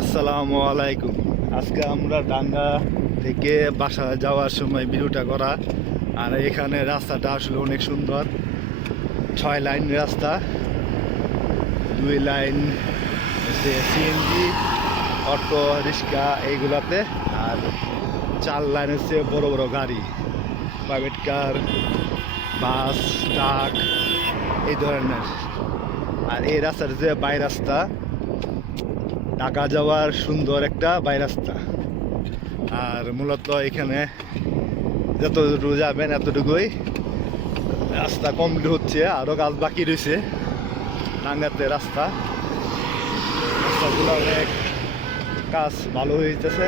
আসসালামু আলাইকুম। আজকে আমরা ডাঙ্গা থেকে বাসা যাওয়ার সময় ভিডিওটা করা। আর এখানে রাস্তাটা আসলে অনেক সুন্দর। 6 লাইন রাস্তা, 2 লাইন সিএনজি, অটো রিক্সা এইগুলাতে, আর 4 লাইন হচ্ছে বড় বড় গাড়ি, প্রাইভেট কার, বাস, ট্রাক এই ধরনের। আর এই রাস্তার যে বাই রাস্তা, ঢাকা যাওয়ার সুন্দর একটা বাই রাস্তা। আর মূলত এখানে যতটুকু যাবেন এতটুকুই রাস্তা কমপ্লিট হচ্ছে, আরও কাজ বাকি রয়েছে টাঙ্গাতে। রাস্তাগুলো অনেক কাজ ভালো হইতেছে,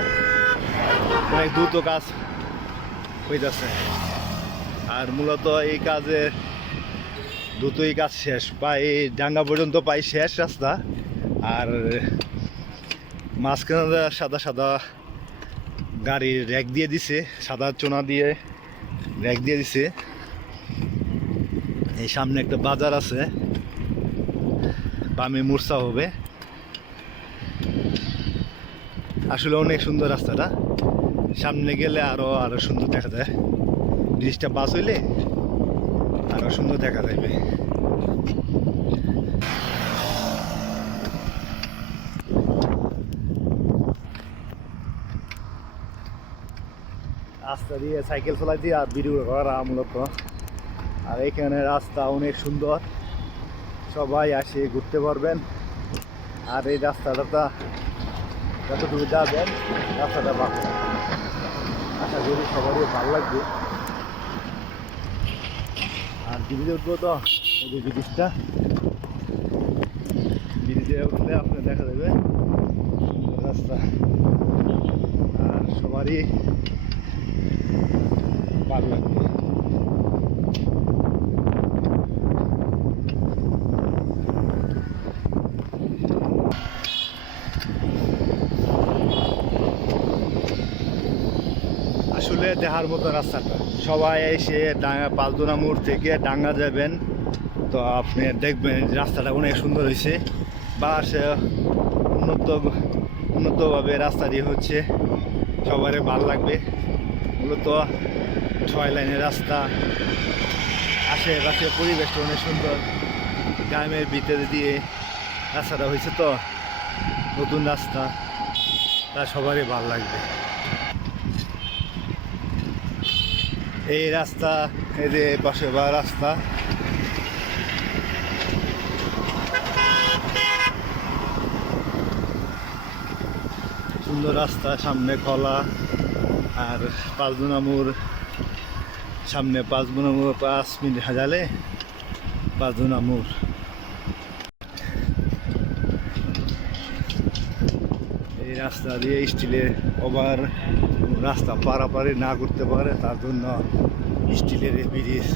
অনেক দ্রুত কাজ হইতেছে। আর মূলত এই কাজে দ্রুতই কাজ শেষ, প্রায় ডাঙ্গা পর্যন্ত প্রায় শেষ রাস্তা। আর মাঝখানে সাদা সাদা গাড়ির র্যাক দিয়ে দিছে, সাদা চোনা দিয়ে র্যাক দিয়ে দিছে। এই সামনে একটা বাজার আছে, বামে মূর্ছা হবে। আসলে অনেক সুন্দর রাস্তাটা, সামনে গেলে আরো সুন্দর দেখা যায়। ব্রিজটা পাস হইলে আরো সুন্দর দেখা যাবে। রাস্তা দিয়ে সাইকেল চালাই দিয়ে আর ভিডিও করা মূলত। আর এখানে রাস্তা অনেক সুন্দর, সবাই আসে ঘুরতে পারবেন। আর এই রাস্তাটা যতটুকু যাবেন রাস্তাটা ভালো, আশা করি সবারই ভালো লাগবে। আর ব্রিজে উঠবো তো, এই ব্রিজটা, ব্রিজে উঠলে আপনার দেখা যাবে রাস্তা। আর সবারই ভালো লাগবে। আসলে দেখার মতো রাস্তাটা, সবাই এসে পাঁচদোনা মোড় থেকে ডাঙ্গা যাবেন তো আপনি দেখবেন রাস্তাটা অনেক সুন্দর হয়েছে। বা সে উন্নতভাবে রাস্তাটি হচ্ছে, সবারই ভালো লাগবে। মূলত 6 লাইনের রাস্তা, আশেপাশে পরিবেশটা অনেক সুন্দর, গ্রামের ভিতরে দিয়ে রাস্তাটা হয়েছে তো, নতুন রাস্তা, তা সবারই ভালো লাগবে। এই রাস্তা, এই যে পাশে বা রাস্তা, সুন্দর রাস্তা, সামনে খোলা। আর 5 মোড় সামনে, 5 মোড় 5 মিনিট হাজালে 5 মোড়। এই রাস্তা দিয়ে স্টিলের ওভার রাস্তা পারাপারি না করতে পারে, তার জন্য স্টিলের ব্রিজ